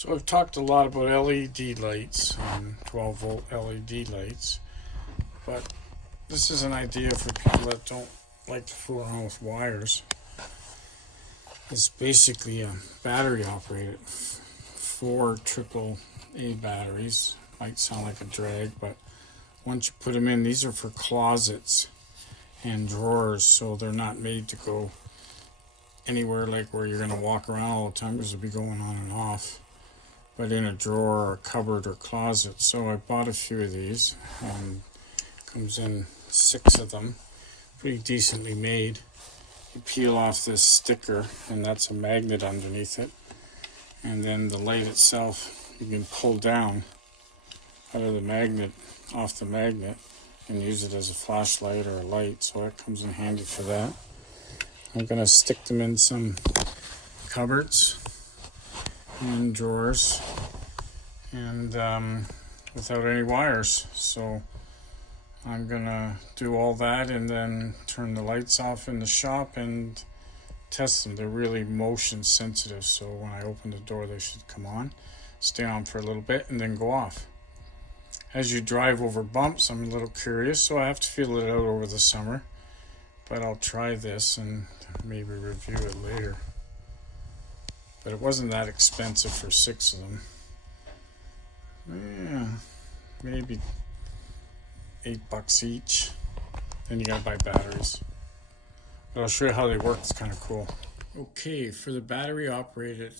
So I've talked a lot about LED lights, 12 volt LED lights, but this is an idea for people that don't like to fool around with wires. It's basically a battery operated, 4 AAA batteries. Might sound like a drag, but once you put them in, these are for closets and drawers, so they're not made to go anywhere like where you're going to walk around all the time because they'll be going on and off, but in a drawer or a cupboard or closet. So I bought a few of these. Comes in 6 of them, pretty decently made. You peel off this sticker, and that's a magnet underneath it, and then the light itself you can pull down out of the magnet, off the magnet, and use it as a flashlight or a light, so that comes in handy for that. I'm going to stick them in some cupboards and drawers, and without any wires. So I'm going to do all that and then turn the lights off in the shop and test them. They're really motion sensitive, so when I open the door they should come on, stay on for a little bit, and then go off. As you drive over bumps, I'm a little curious, so I have to feel it out over the summer. But I'll try this and maybe review it later. But it wasn't that expensive for 6 of them. Yeah, maybe $8 each. Then you gotta buy batteries. But I'll show you how they work. It's kind of cool. Okay, for the battery operated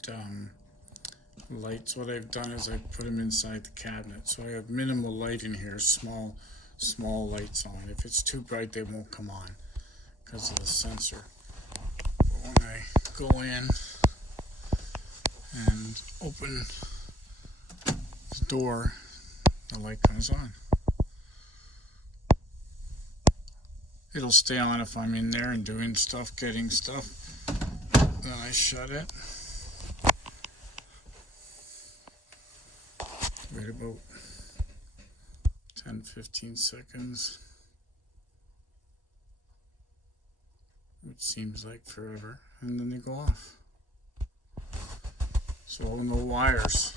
lights, what I've done is I put them inside the cabinet. So I have minimal light in here, small lights on. If it's too bright, they won't come on because of the sensor. But when I go in and open the door, the light comes on. It'll stay on if I'm in there and doing stuff, getting stuff. Then I shut it. Wait about 10-15 seconds, which seems like forever, and then they go off. So no wires.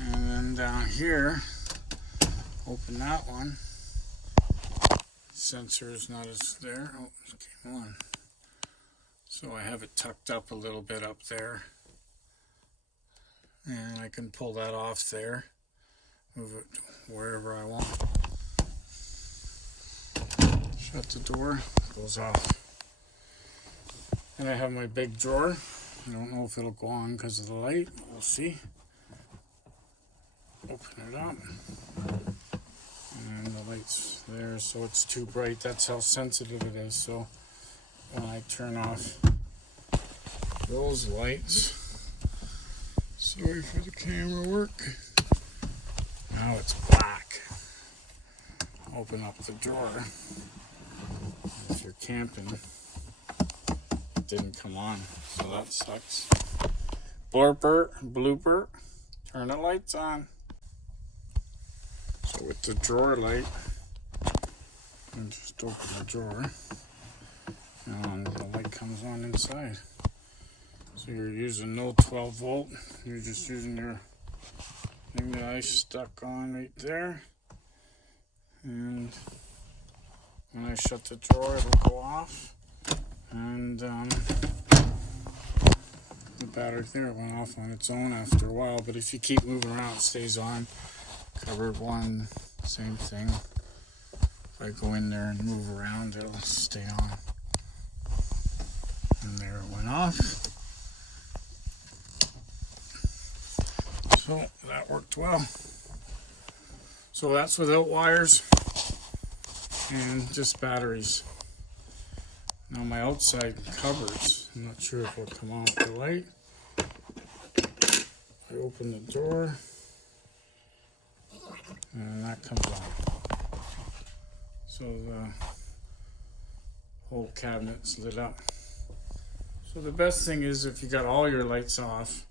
And then down here, open that one. Sensor is not as there. Oh, it came on. So I have it tucked up a little bit up there. And I can pull that off there, move it wherever I want. Shut the door, goes off. And I have my big drawer. I don't know if it'll go on because of the light. We'll see. Open it up. And the light's there, so it's too bright. That's how sensitive it is. So when I turn off those lights, sorry for the camera work. Now it's black. Open up the drawer. If you're camping, it didn't come on, so that sucks. Blooper, turn the lights on. So with the drawer light, and just open the drawer, and the light comes on inside. So you're using no 12 volt, you're just using your thing that I stuck on right there. And when I shut the drawer, it'll go off. And the battery there went off on its own after a while, but if you keep moving around, it stays on. Cupboard one, same thing. If I go in there and move around, it'll stay on. And there it went off. So that worked well. So that's without wires and just batteries. Now my outside cupboards, I'm not sure if it'll come on with the light. I open the door and that comes on. So the whole cabinet's lit up. So the best thing is if you got all your lights off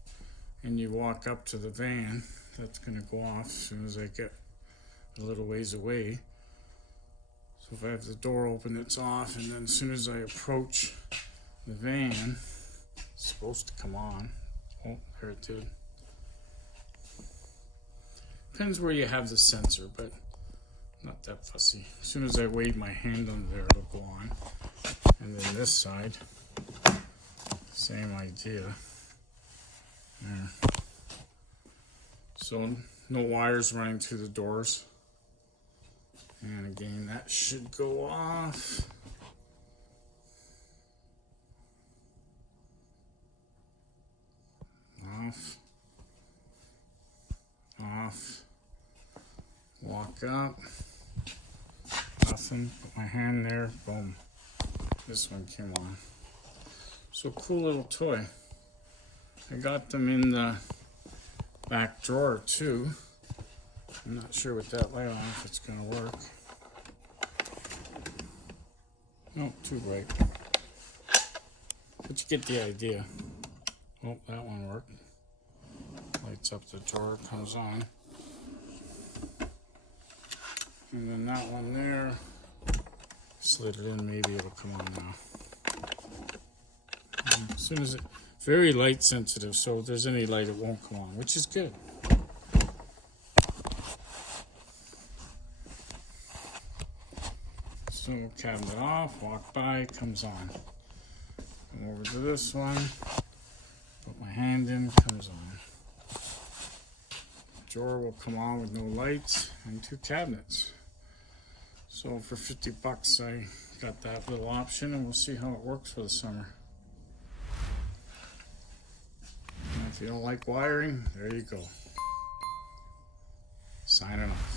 and you walk up to the van, that's going to go off as soon as I get a little ways away. So if I have the door open, it's off, and then as soon as I approach the van, it's supposed to come on. Oh, there it did. Depends where you have the sensor, but not that fussy. As soon as I wave my hand under there, it'll go on. And then this side, same idea. There. So no wires running through the doors. And again, that should go off. Off. Off. Walk up. Nothing. Put my hand there. Boom. This one came on. So cool little toy. I got them in the back drawer too. I'm not sure with that light on if it's going to work. No, too bright. But you get the idea. Oh, that one worked. Lights up the drawer, comes on. And then that one there, slid it in, maybe it'll come on now. As soon as very light sensitive, so if there's any light it won't come on, which is good. So cabinet off, walk by, comes on. Come over to this one, put my hand in, comes on. Drawer will come on with no lights and 2 cabinets. So for 50 bucks I got that little option, and we'll see how it works for the summer. And if you don't like wiring, there you go. Signing off.